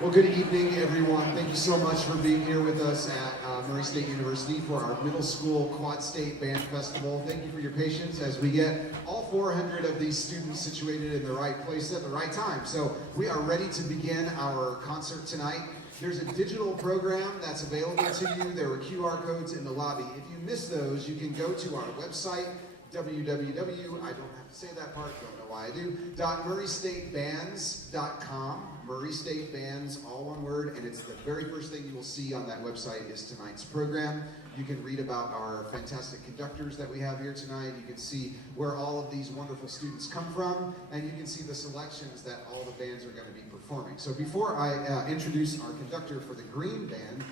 Well, good evening, everyone. Thank you so much for being here with us at Murray State University for our middle school Quad State Band Festival. Thank you for your patience as we get all 400 of these students situated in the right place at the right time. So we are ready to begin our concert tonight. There's a digital program that's available to you. There are QR codes in the lobby. If you miss those, you can go to our website, www, I don't have to say that part, don't know why I do, .murraystatebands.com. Murray State Bands, all one word, and it's the very first thing you will see on that website is tonight's program. You can read about our fantastic conductors that we have here tonight. You can see where all of these wonderful students come from, and you can see the selections that all the bands are going to be performing. So before I introduce our conductor for the Green Band,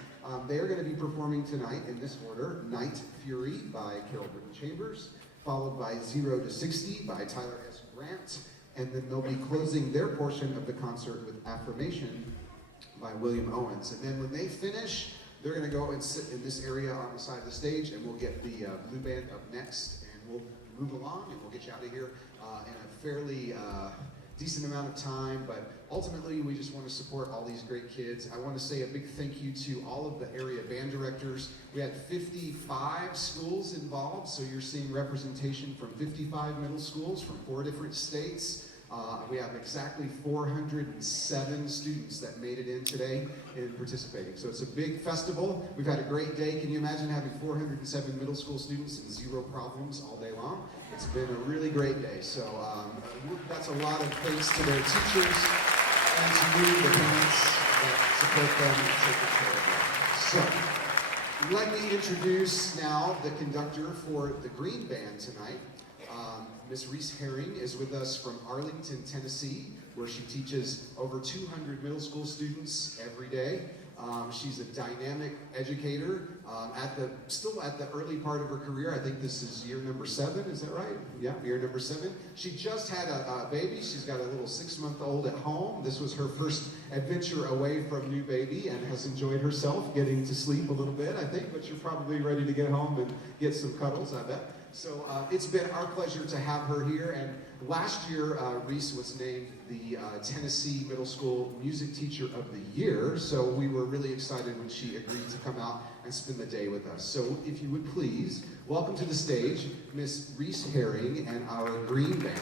they are going to be performing tonight in this order: Night Fury by Carol Britton Chambers, followed by 0 to 60 by Tyler S. Grant, and then they'll be closing their portion of the concert with Affirmation by William Owens. And then when they finish, they're going to go and sit in this area on the side of the stage, and we'll get the Blue Band up next, and we'll move along, and we'll get you out of here in a fairly decent amount of time. But ultimately, we just want to support all these great kids. I want to say a big thank you to all of the area band directors. We had 55 schools involved, so you're seeing representation from 55 middle schools from 4 different states. We have exactly 407 students that made it in today in participating. So it's a big festival. We've had a great day. Can you imagine having 407 middle school students and 0 problems all day long? It's been a really great day. So that's a lot of thanks to their teachers and to you, the parents that support them and take care of them. So let me introduce now the conductor for the Green Band tonight. Miss Reese Herring is with us from Arlington, Tennessee, where she teaches over 200 middle school students every day. She's a dynamic educator still at the early part of her career. I think this is year number 7, is that right? Yeah, year number 7. She just had a baby. She's got a little 6-month-old at home. This was her first adventure away from new baby and has enjoyed herself getting to sleep a little bit, I think, but you're probably ready to get home and get some cuddles, I bet. So it's been our pleasure to have her here, and last year Reese was named the Tennessee Middle School Music Teacher of the Year, so we were really excited when she agreed to come out and spend the day with us. So if you would please, welcome to the stage Miss Reese Herring and our Green Band.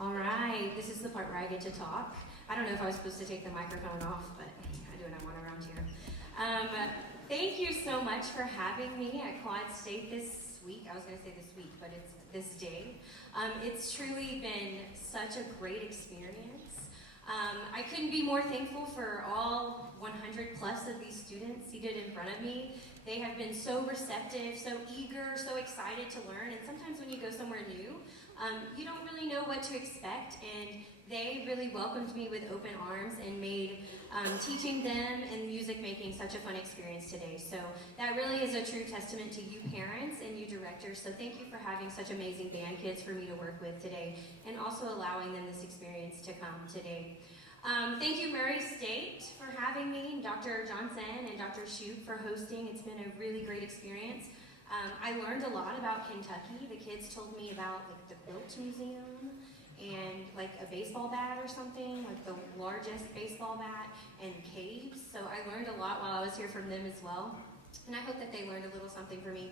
All right, this is the part where I get to talk. I don't know if I was supposed to take the microphone off, but I do what I want around here. Thank you so much for having me at Quad State this week. I was going to say this week, but it's this day. It's truly been such a great experience. I couldn't be more thankful for all 100 plus of these students seated in front of me. They have been so receptive, so eager, so excited to learn, and sometimes when you go somewhere new, you don't really know what to expect, and they really welcomed me with open arms and made teaching them and music making such a fun experience today. So that really is a true testament to you parents and you directors. So thank you for having such amazing band kids for me to work with today, and also allowing them this experience to come today. Thank you, Murray State, for having me, Dr. Johnson and Dr. Shute for hosting. It's been a really great experience. I learned a lot about Kentucky. The kids told me about like the Quilt Museum and like a baseball bat or something, like the largest baseball bat, and caves. So I learned a lot while I was here from them as well. And I hope that they learned a little something from me.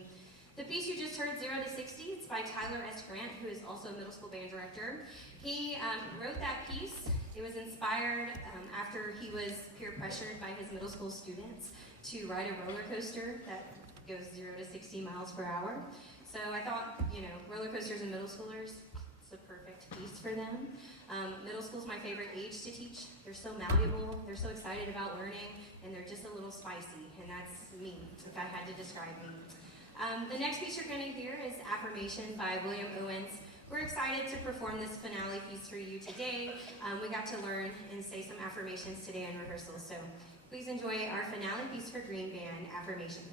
The piece you just heard, 0 to 60, it's by Tyler S. Grant, who is also a middle school band director. He wrote that piece. It was inspired after he was peer pressured by his middle school students to ride a roller coaster that goes 0 to 60 miles per hour. So I thought, roller coasters and middle schoolers, it's the perfect piece for them. Middle school's my favorite age to teach. They're so malleable, they're so excited about learning, and they're just a little spicy, and that's me, if I had to describe me. The next piece you're going to hear is Affirmation by William Owens. We're excited to perform this finale piece for you today. We got to learn and say some affirmations today in rehearsal, so please enjoy our finale piece for Green Band, Affirmation.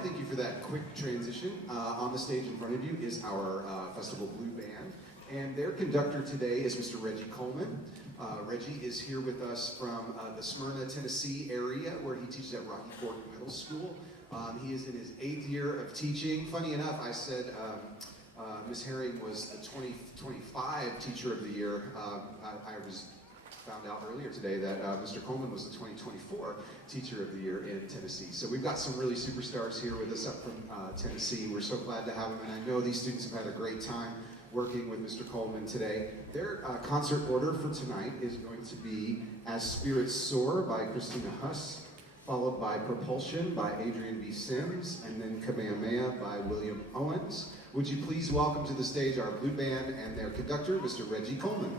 right, thank you for that quick transition. On the stage in front of you is our Festival Blue Band, and their conductor today is Mr. Reggie Coleman. Reggie is here with us from the Smyrna, Tennessee area, where he teaches at Rocky Fork Middle School. He is in his 8th year of teaching. Funny enough, I said Miss Herring was the 2025 Teacher of the Year. I found out earlier today that Mr. Coleman was the 2024 Teacher of the Year in Tennessee. So we've got some really superstars here with us up from Tennessee. We're so glad to have them, and I know these students have had a great time working with Mr. Coleman today. Their concert order for tonight is going to be As Spirits Soar by Christina Huss, followed by Propulsion by Adrian B. Sims, and then Kamehameha by William Owens. Would you please welcome to the stage our Blue Band and their conductor, Mr. Reggie Coleman.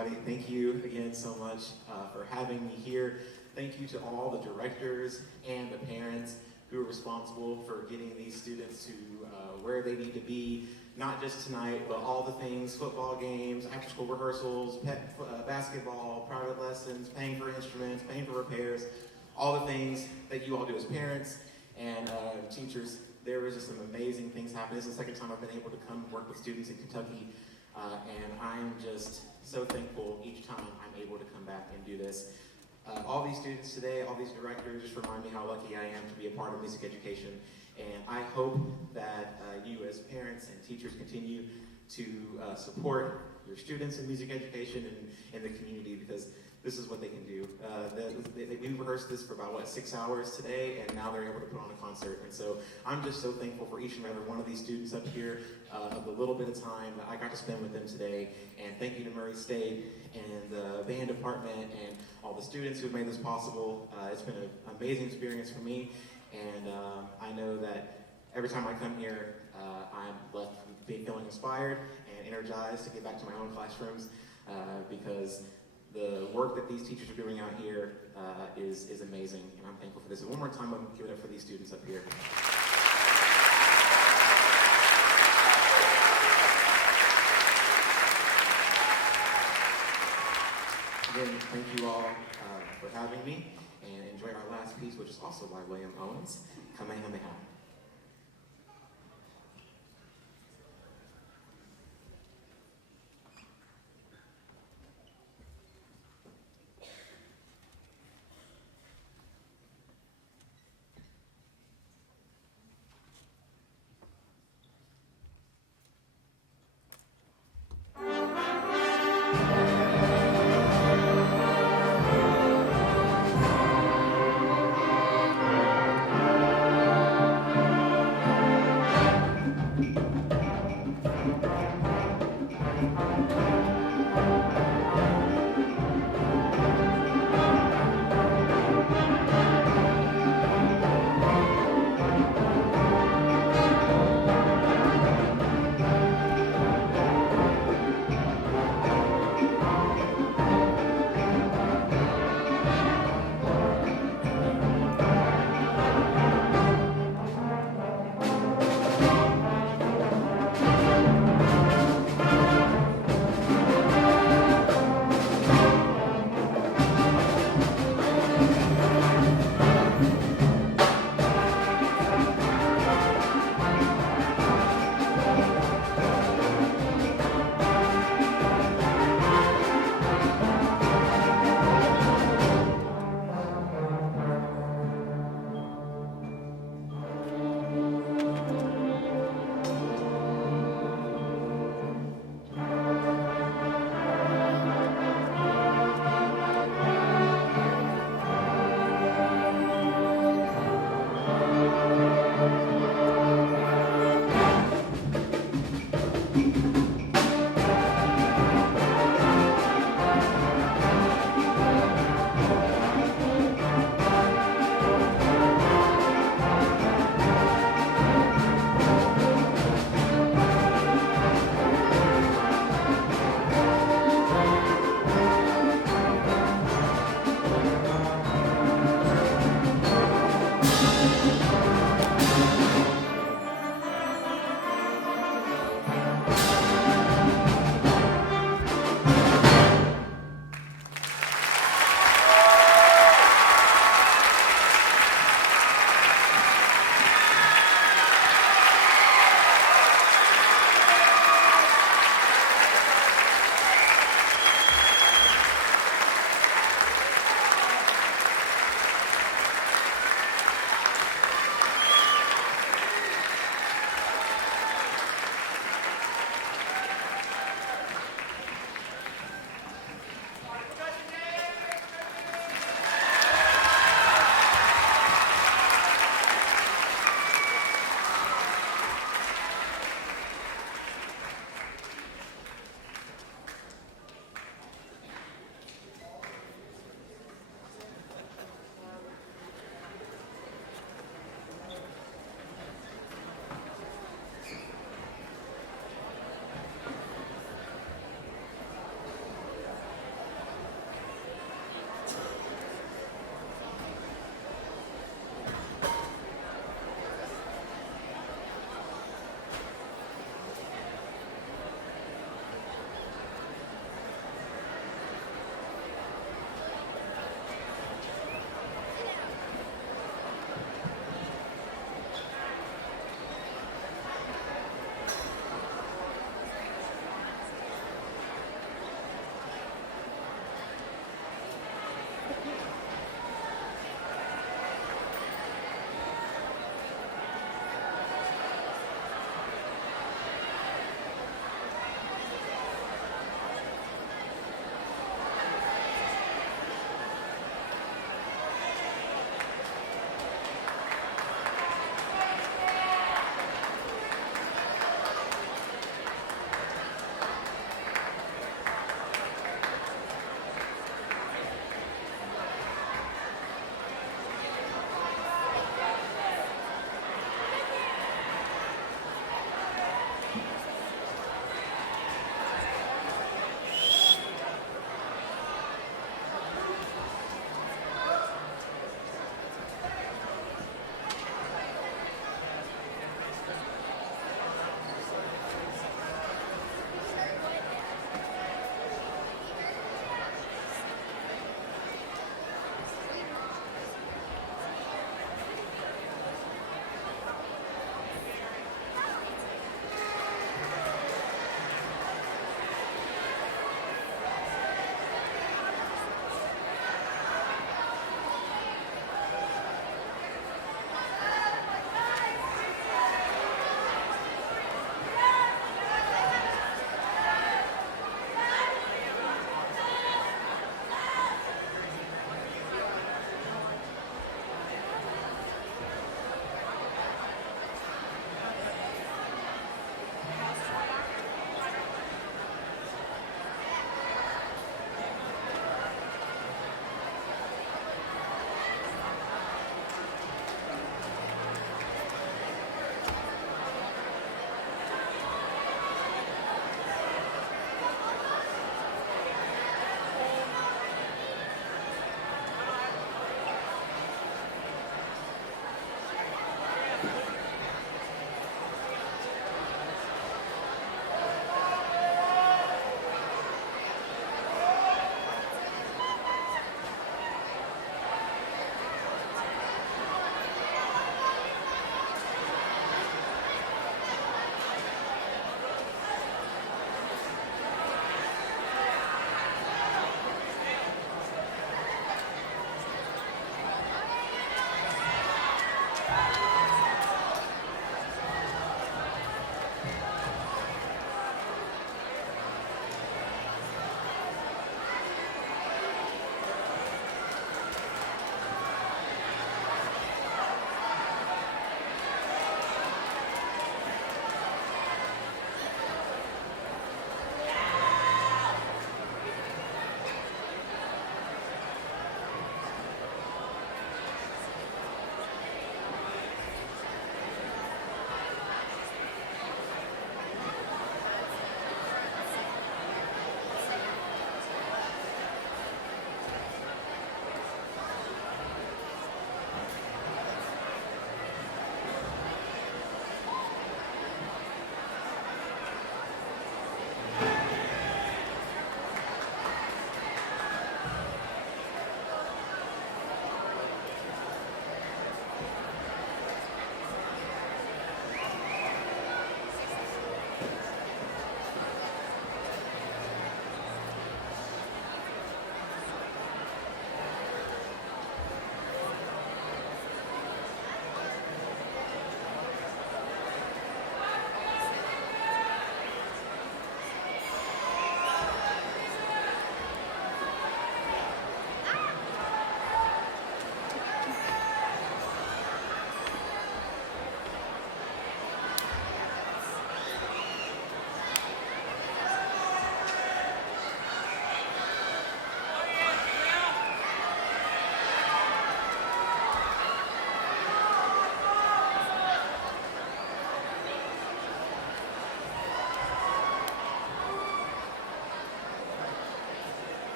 everybody. Thank you again so much for having me here. Thank you to all the directors and the parents who are responsible for getting these students to where they need to be, not just tonight, but all the things, football games, after-school rehearsals, basketball, private lessons, paying for instruments, paying for repairs, all the things that you all do as parents and teachers. There was just some amazing things happening. This is the second time I've been able to come work with students in Kentucky, and I'm just so thankful each time I'm able to come back and do this. All these students today, all these directors just remind me how lucky I am to be a part of music education, and I hope that you as parents and teachers continue to support your students in music education and in the community, because this is what they can do. We rehearsed this for about, 6 hours today, and now they're able to put on a concert. And so I'm just so thankful for each and every one of these students up here, of the little bit of time that I got to spend with them today. And thank you to Murray State and the band department and all the students who have made this possible. It's been an amazing experience for me, and I know that every time I come here, I'm left feeling inspired and energized to get back to my own classrooms, because the work that these teachers are doing out here is amazing, and I'm thankful for this. And one more time, I'm give it up for these students up here. Again, thank you all for having me, and enjoy our last piece, which is also by William Owens, Kamehameha.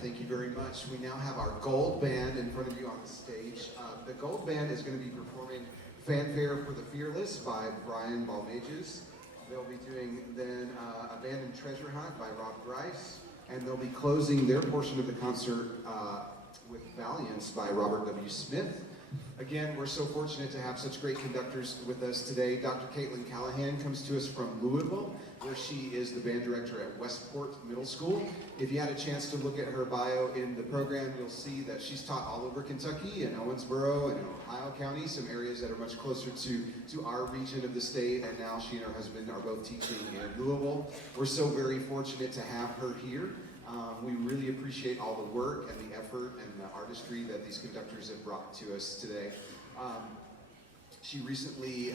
Thank you very much. We now have our gold band in front of you on the stage. The gold band is going to be performing Fanfare for the Fearless by Brian Balmages. They'll be doing then Abandoned Treasure Hunt by Rob Grice, and they'll be closing their portion of the concert with Valiance by Robert W. Smith. Again, we're so fortunate to have such great conductors with us today. Dr. Caitlin Callahan comes to us from Louisville, where she is the band director at Westport Middle School. If you had a chance to look at her bio in the program, you'll see that she's taught all over Kentucky and Owensboro and Ohio County, some areas that are much closer to our region of the state, and now she and her husband are both teaching in Louisville. We're so very fortunate to have her here. We really appreciate all the work and the effort and the artistry that these conductors have brought to us today. She recently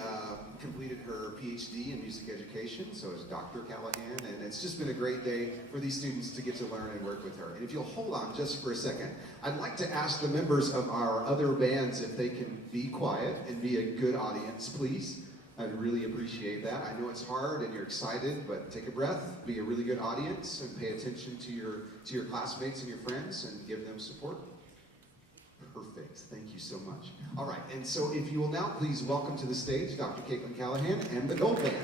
completed her PhD in music education, so is Dr. Callahan, and it's just been a great day for these students to get to learn and work with her. And if you'll hold on just for a second, I'd like to ask the members of our other bands if they can be quiet and be a good audience, please. I'd really appreciate that. I know it's hard and you're excited, but take a breath, be a really good audience, and pay attention to your classmates and your friends and give them support. Perfect. Thank you so much. All right, and so if you will now please welcome to the stage Dr. Caitlin Callahan and the Gold Band.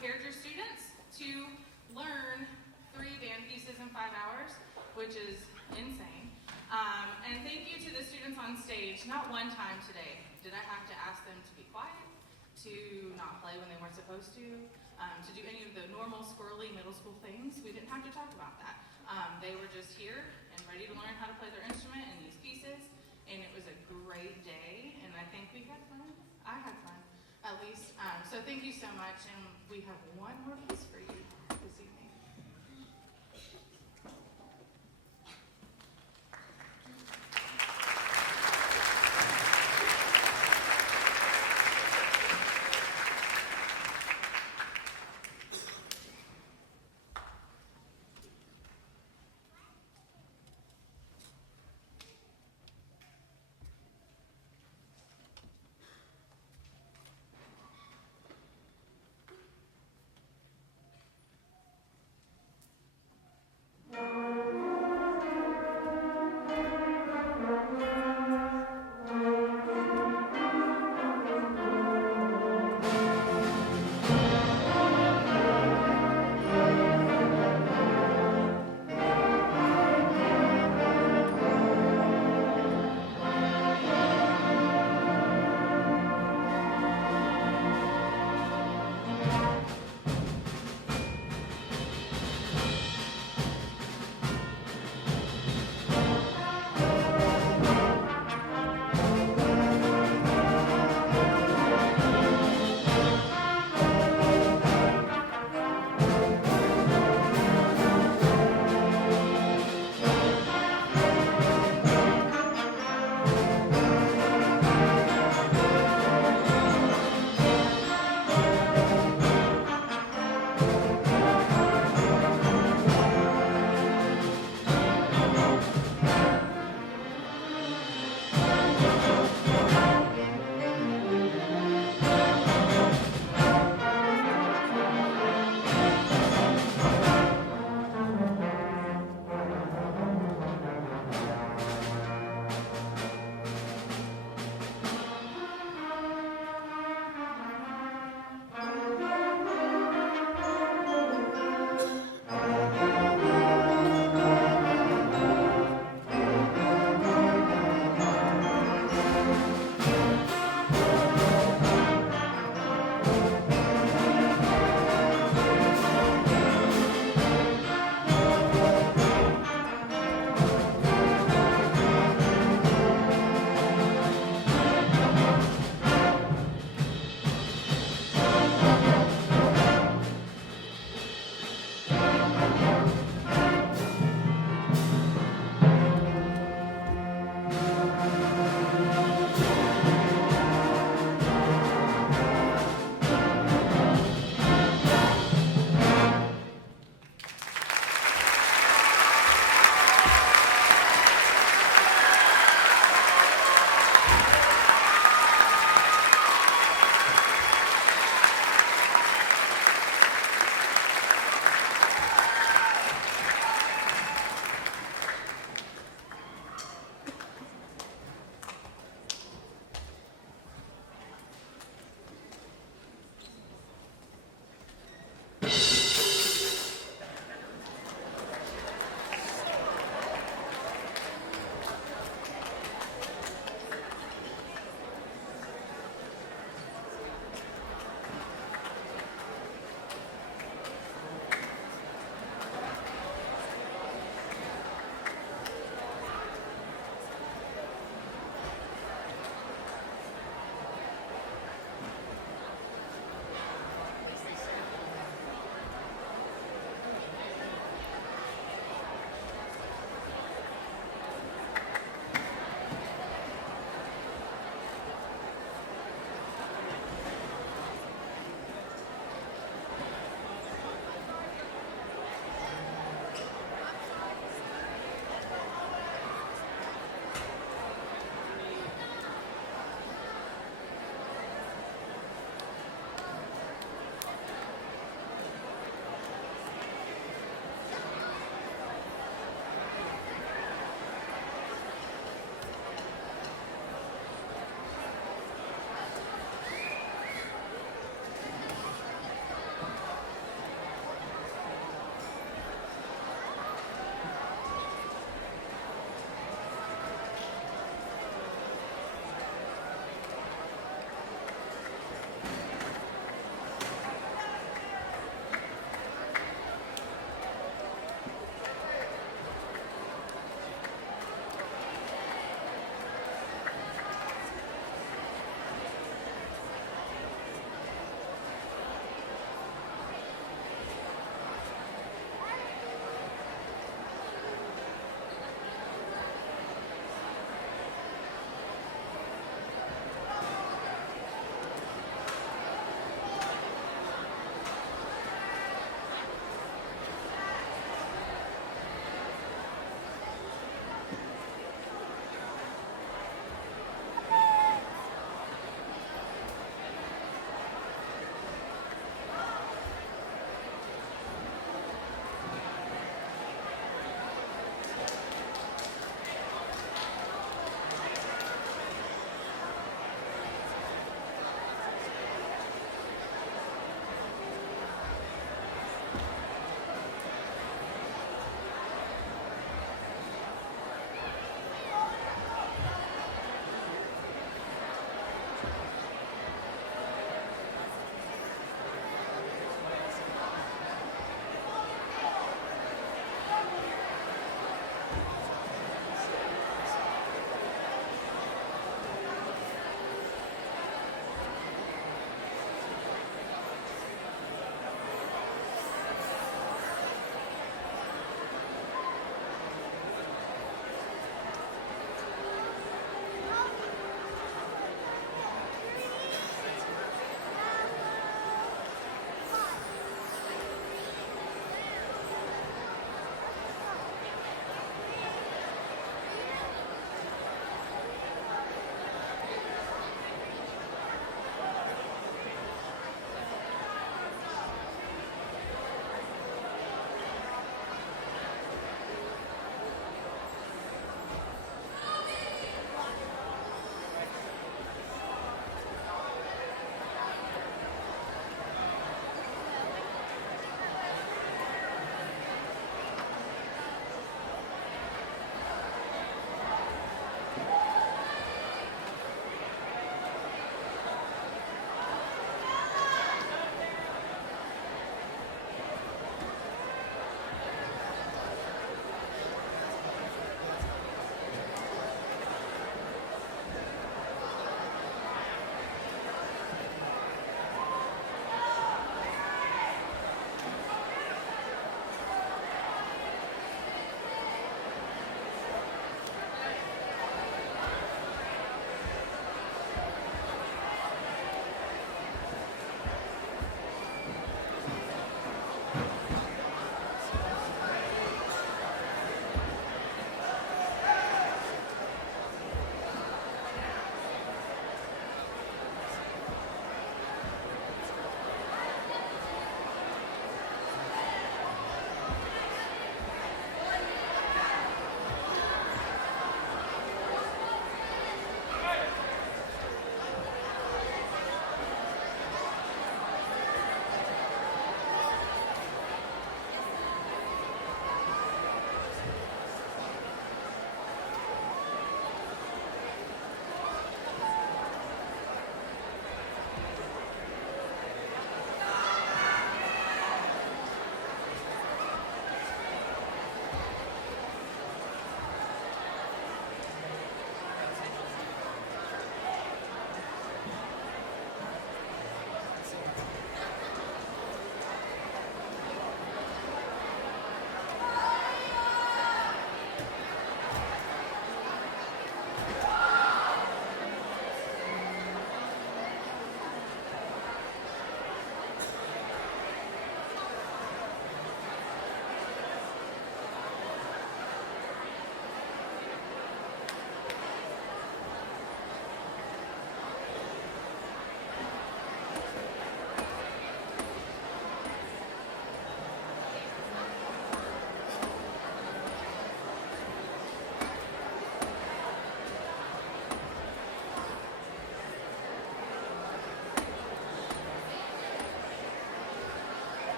prepared your students to learn 3 band pieces in 5 hours, which is insane. And thank you to the students on stage. Not one time today did I have to ask them to be quiet, to not play when they weren't supposed to do any of the normal squirrely middle school things. We didn't have to talk about that. They were just here and ready to learn how to play their instrument and these pieces, and it was a great day, and I think we had fun. I had fun, at least. So thank you so much, and we have one more piece for you this evening.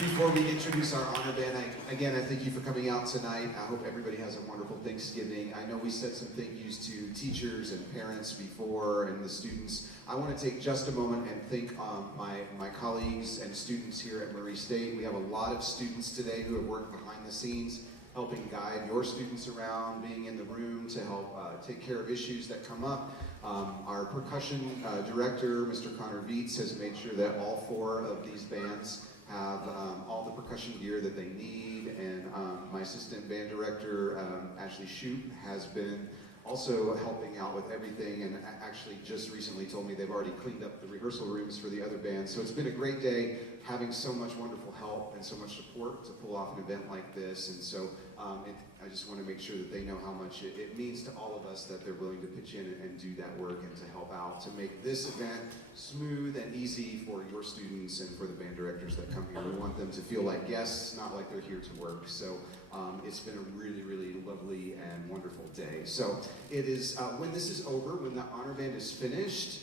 Before we introduce our honor band, I thank you for coming out tonight. I hope everybody has a wonderful Thanksgiving. I know we said some thank yous to teachers and parents before and the students. I want to take just a moment and thank my colleagues and students here at Murray State. We have a lot of students today who have worked behind the scenes, helping guide your students around, being in the room to help take care of issues that come up. Our percussion director, Mr. Connor Vietz, has made sure that all 4 of these bands have all the percussion gear that they need, and my assistant band director, Ashley Shoup, has been also helping out with everything, and actually just recently told me they've already cleaned up the rehearsal rooms for the other bands. So it's been a great day having so much wonderful help and so much support to pull off an event like this. And so I just want to make sure that they know how much it means to all of us that they're willing to pitch in and do that work and to help out to make this event smooth and easy for your students and for the band directors that come here. We want them to feel like guests, not like they're here to work. So it's been a really, really lovely and wonderful day. So it is, when this is over, when the honor band is finished,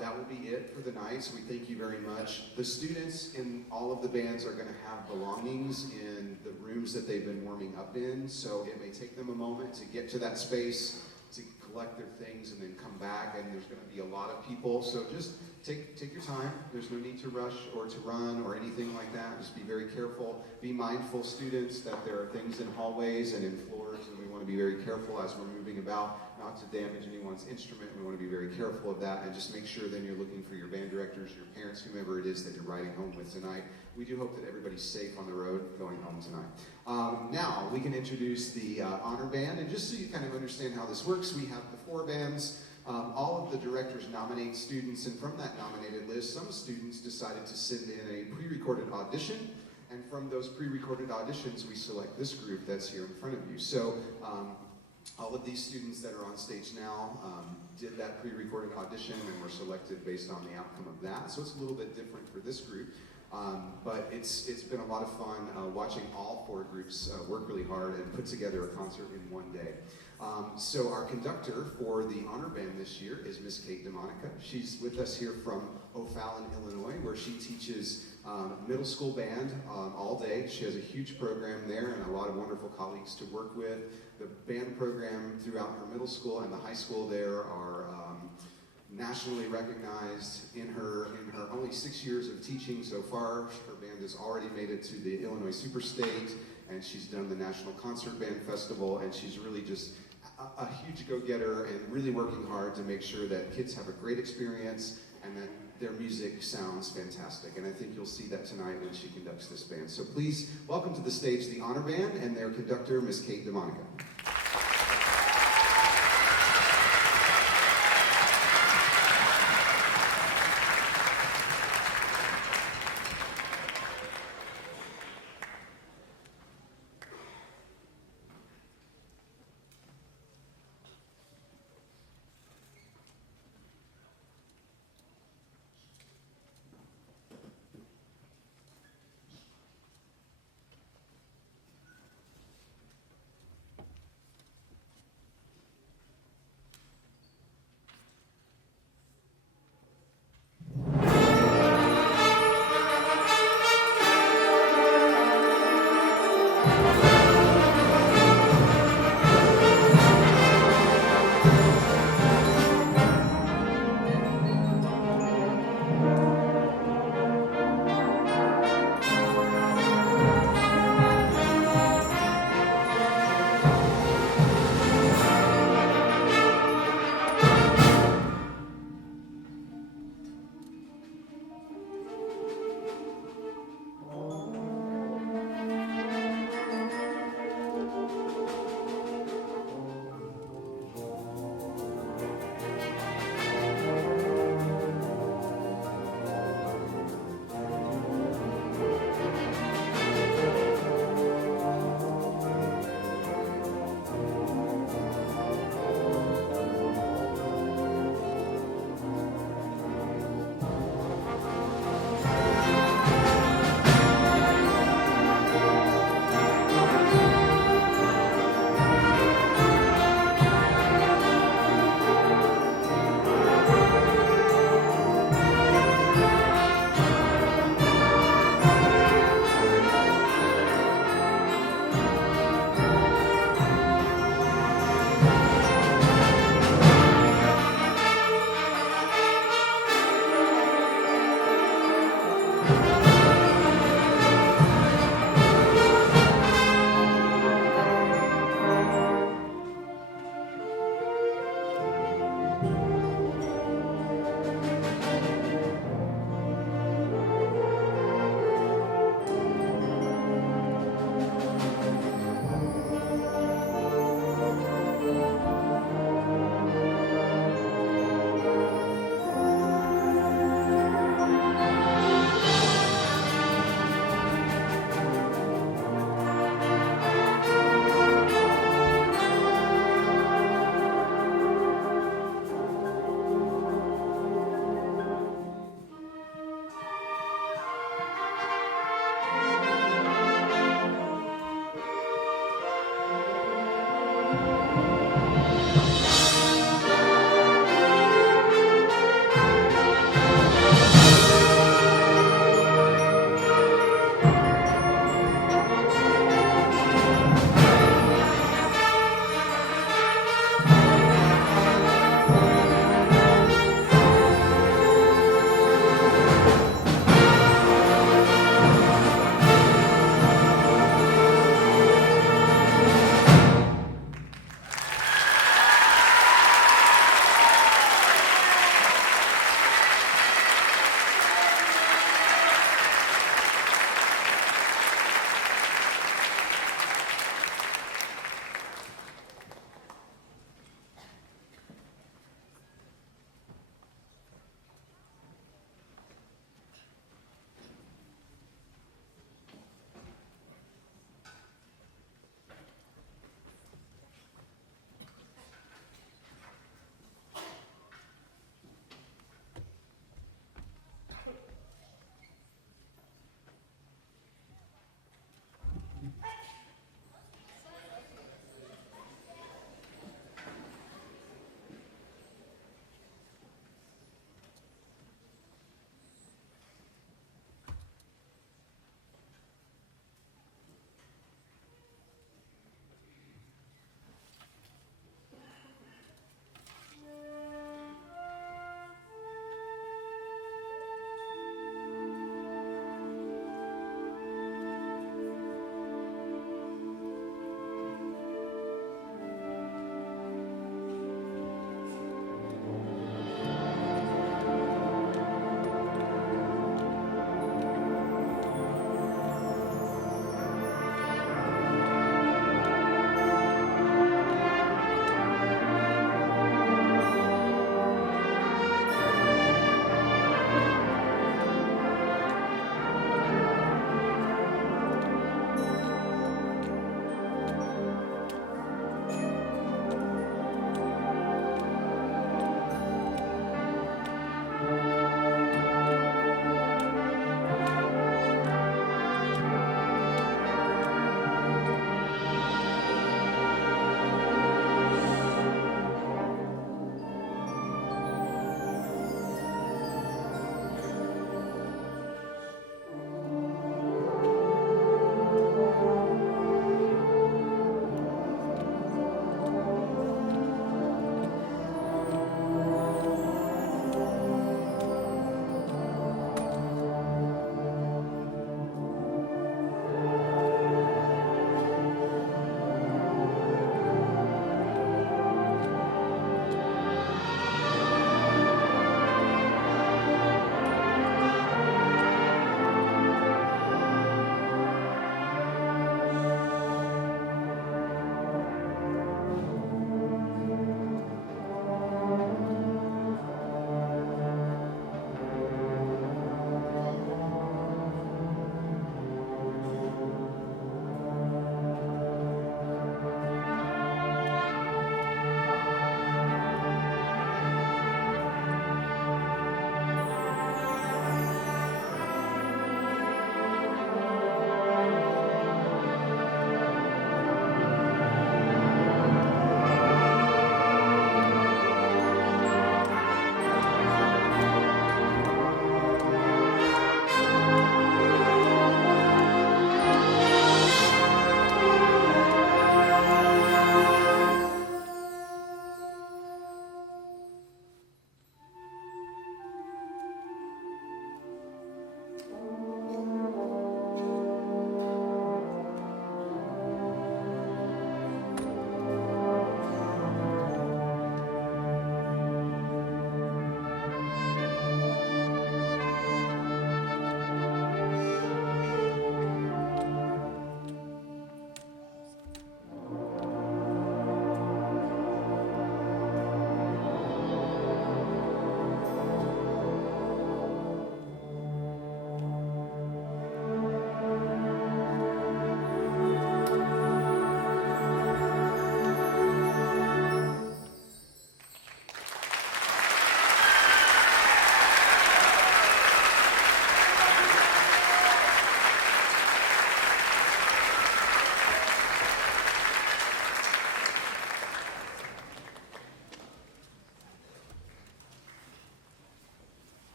that will be it for the night, so we thank you very much. The students in all of the bands are going to have belongings in the rooms that they've been warming up in, so it may take them a moment to get to that space, to collect their things, and then come back, and there's going to be a lot of people, so just take your time. There's no need to rush or to run or anything like that. Just be very careful. Be mindful, students, that there are things in hallways and in floors, and we want to be very careful as we're moving about, not to damage anyone's instrument. We want to be very careful of that, and just make sure then you're looking for your band directors, your parents, whomever it is that you're riding home with tonight. We do hope that everybody's safe on the road going home tonight. Now, we can introduce the honor band, and just so you kind of understand how this works, we have the 4 bands. All of the directors nominate students, and from that nominated list, some students decided to send in a pre-recorded audition, and from those pre-recorded auditions, we select this group that's here in front of you. So all of these students that are on stage now did that pre-recorded audition and were selected based on the outcome of that. So it's a little bit different for this group, but it's been a lot of fun watching all 4 groups work really hard and put together a concert in one day. So our conductor for the honor band this year is Miss Kate DeMonica. She's with us here from O'Fallon, Illinois, where she teaches middle school band all day. She has a huge program there and a lot of wonderful colleagues to work with. The band program throughout her middle school and the high school there are nationally recognized. In her only 6 years of teaching so far, her band has already made it to the Illinois Super State, and she's done the National Concert Band Festival, and she's really just a huge go-getter and really working hard to make sure that kids have a great experience and that their music sounds fantastic. And I think you'll see that tonight when she conducts this band. So please welcome to the stage the honor band and their conductor, Miss Kate DeMonica.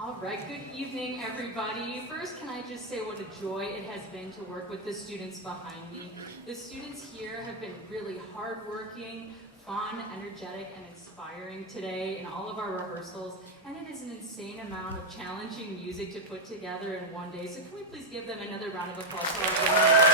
All right, good evening, everybody. First, can I just say what a joy it has been to work with the students behind me. The students here have been really hardworking, fun, energetic, and inspiring today in all of our rehearsals, and it is an insane amount of challenging music to put together in one day, so can we please give them another round of applause for our band?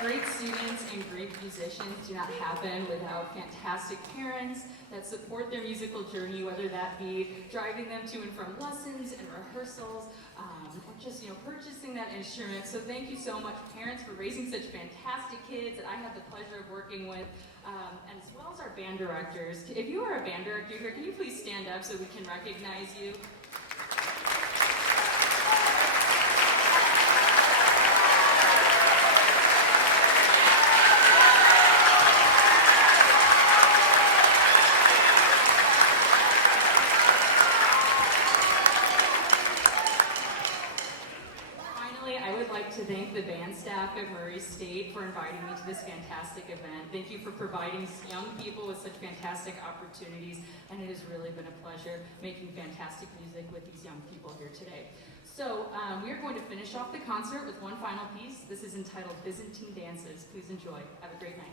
Great students and great musicians do not happen without fantastic parents that support their musical journey, whether that be driving them to and from lessons and rehearsals, or just purchasing that instrument. So thank you so much, parents, for raising such fantastic kids that I have the pleasure of working with, and as well as our band directors. If you are a band director here, can you please stand up so we can recognize you? To thank the band staff at Murray State for inviting me to this fantastic event. Thank you for providing young people with such fantastic opportunities, and it has really been a pleasure making fantastic music with these young people here today. So we are going to finish off the concert with one final piece. This is entitled Byzantine Dances. Please enjoy. Have a great night.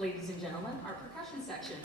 Ladies and gentlemen, our percussion section.